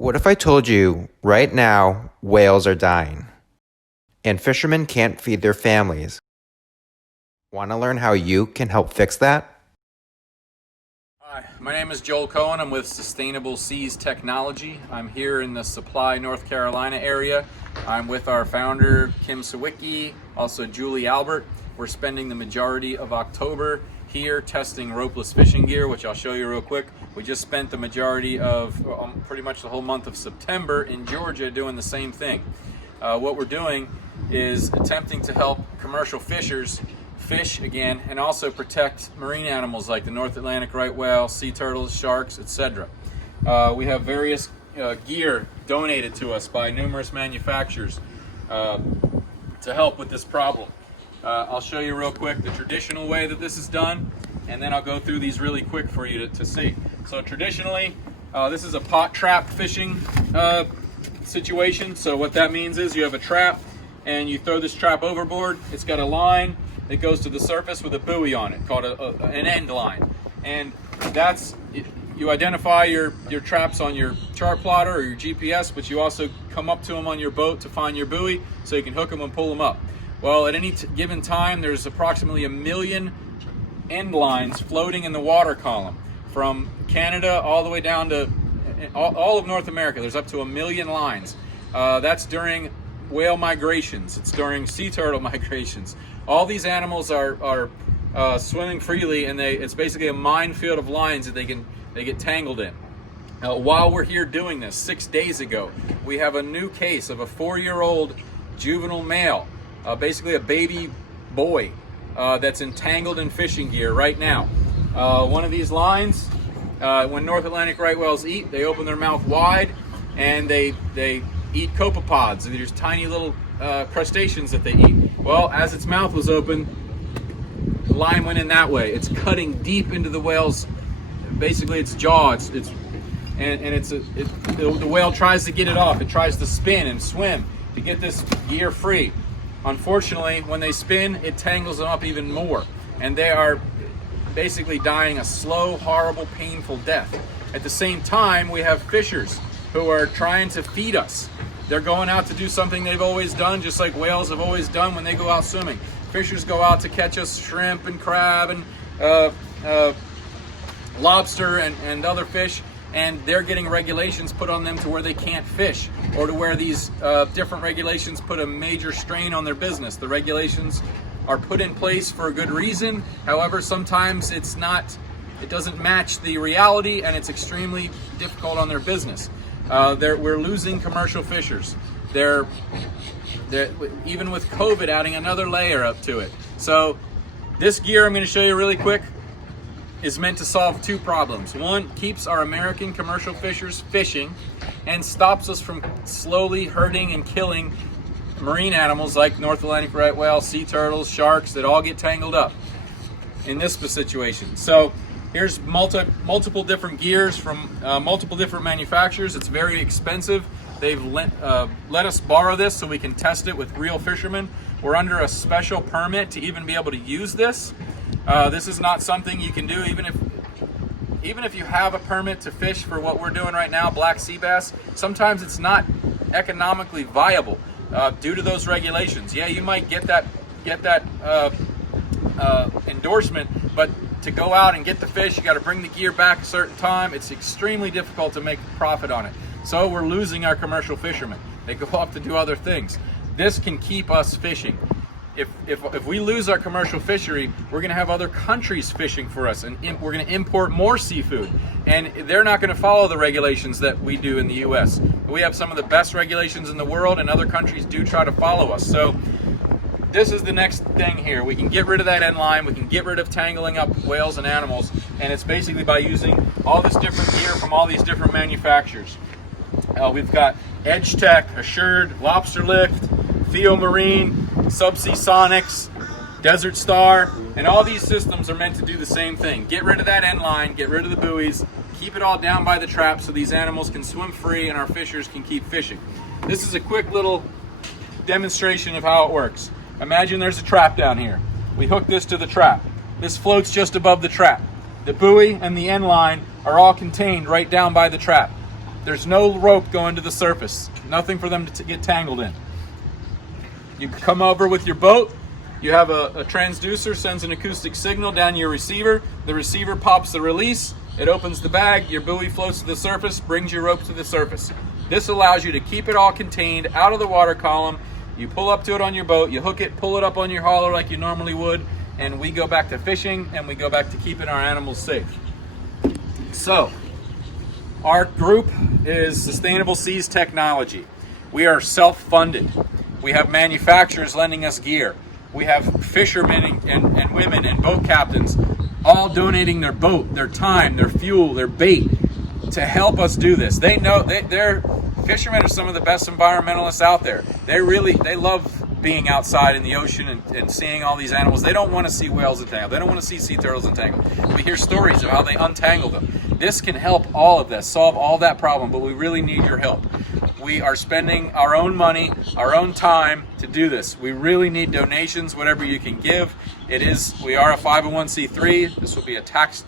What if I told you right now whales are dying and fishermen can't feed their families? Want to learn how you can help fix that? Hi, my name is Joel Cohen. I'm with Sustainable Seas Technology. I'm here in the Supply, North Carolina area. I'm with our founder, Kim Sawicki, also Julie Albert. We're spending the majority of October here testing ropeless fishing gear, which I'll show you real quick. We just spent the majority of pretty much the whole month of September in Georgia doing the same thing. What we're doing is attempting to help commercial fishers fish again and also protect marine animals like the North Atlantic right whale, sea turtles, sharks, etc. We have various gear donated to us by numerous manufacturers to help with this problem. I'll show you real quick the traditional way that this is done, and then I'll go through these really quick for you to see. So traditionally, this is a pot trap fishing situation. So what that means is you have a trap and you throw this trap overboard. It's got a line that goes to the surface with a buoy on it called an end line. And you identify your traps on your chart plotter or your GPS, but you also come up to them on your boat to find your buoy so you can hook them and pull them up. Well, at any given time, there's approximately 1 million end lines floating in the water column from Canada all the way down to all of North America. There's up to 1 million lines. That's during whale migrations. It's during sea turtle migrations. All these animals are swimming freely, and it's basically a minefield of lines that they get tangled in. While we're here doing this, 6 days ago, we have a new case of a 4-year-old juvenile male, basically a baby boy, that's entangled in fishing gear right now. One of these lines, when North Atlantic right whales eat, they open their mouth wide and they eat copepods. There's tiny little crustaceans that they eat. Well, as its mouth was open, the line went in that way. It's cutting deep into the whale's, basically its jaw. The whale tries to get it off. It tries to spin and swim to get this gear free. Unfortunately, when they spin, it tangles them up even more, and they are basically dying a slow, horrible, painful death. At the same time, we have fishers who are trying to feed us. They're going out to do something they've always done, just like whales have always done when they go out swimming. Fishers go out to catch us shrimp and crab and lobster and other fish, and they're getting regulations put on them to where they can't fish, or to where these different regulations put a major strain on their business. The regulations are put in place for a good reason. However, sometimes it doesn't match the reality, and it's extremely difficult on their business. We're losing commercial fishers. They're even with COVID adding another layer up to it. So this gear I'm going to show you really quick is meant to solve two problems. One, keeps our American commercial fishers fishing and stops us from slowly hurting and killing marine animals like North Atlantic right whale, sea turtles, sharks that all get tangled up in this situation. So here's multiple different gears from multiple different manufacturers. It's very expensive. They've let us borrow this so we can test it with real fishermen. We're under a special permit to even be able to use this. This is not something you can do even if you have a permit to fish for what we're doing right now, black sea bass. Sometimes it's not economically viable due to those regulations. Yeah, you might get that endorsement, but to go out and get the fish, you got to bring the gear back a certain time. It's extremely difficult to make a profit on it. So we're losing our commercial fishermen. They go off to do other things. This can keep us fishing. If we lose our commercial fishery, we're going to have other countries fishing for us, and we're going to import more seafood, and they're not going to follow the regulations that we do in the U.S. We have some of the best regulations in the world, and other countries do try to follow us. So this is the next thing here. We can get rid of that end line. We can get rid of tangling up whales and animals, and it's basically by using all this different gear from all these different manufacturers. We've got Edge Tech, Assured, Lobster Lift, Theo Marine, Subsea Sonics, Desert Star, and all these systems are meant to do the same thing. Get rid of that end line, get rid of the buoys, keep it all down by the trap so these animals can swim free and our fishers can keep fishing. This is a quick little demonstration of how it works. Imagine there's a trap down here. We hook this to the trap. This floats just above the trap. The buoy and the end line are all contained right down by the trap. There's no rope going to the surface. Nothing for them to get tangled in. You come over with your boat. You have a transducer, sends an acoustic signal down your receiver. The receiver pops the release. It opens the bag. Your buoy floats to the surface, brings your rope to the surface. This allows you to keep it all contained out of the water column. You pull up to it on your boat, you hook it, pull it up on your hauler like you normally would, and we go back to fishing and we go back to keeping our animals safe. So, our group is Sustainable Seas Technology. We are self-funded. We have manufacturers lending us gear. We have fishermen and women and boat captains all donating their boat, their time, their fuel, their bait to help us do this. They know they're fishermen are some of the best environmentalists out there. They love being outside in the ocean and seeing all these animals. They don't want to see whales entangled. They don't want to see sea turtles entangled. We hear stories of how they untangle them. This can help all of this, solve all that problem, but we really need your help. We are spending our own money, our own time to do this. We really need donations, whatever you can give. We are a 501c3. This will be a tax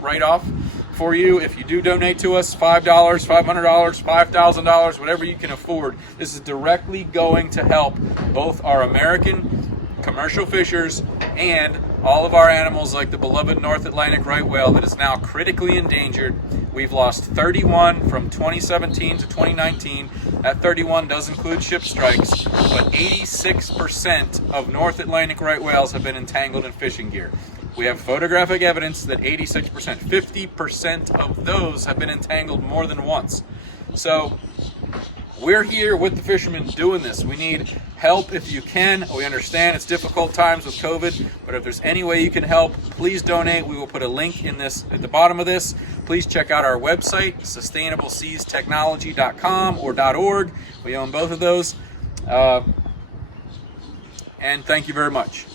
write-off for you if you do donate to us. $5, $500, $5,000, whatever you can afford. This is directly going to help both our American commercial fishers and all of our animals, like the beloved North Atlantic right whale that is now critically endangered. We've lost 31 from 2017 to 2019. That 31 does include ship strikes, but 86% of North Atlantic right whales have been entangled in fishing gear. We have photographic evidence that 86%, 50% of those have been entangled more than once. So we're here with the fishermen doing this. We need help if you can. We understand it's difficult times with COVID, but if there's any way you can help, please donate. We will put a link in this at the bottom of this. Please check out our website, sustainableseastechnology.com or .org. We own both of those. And thank you very much.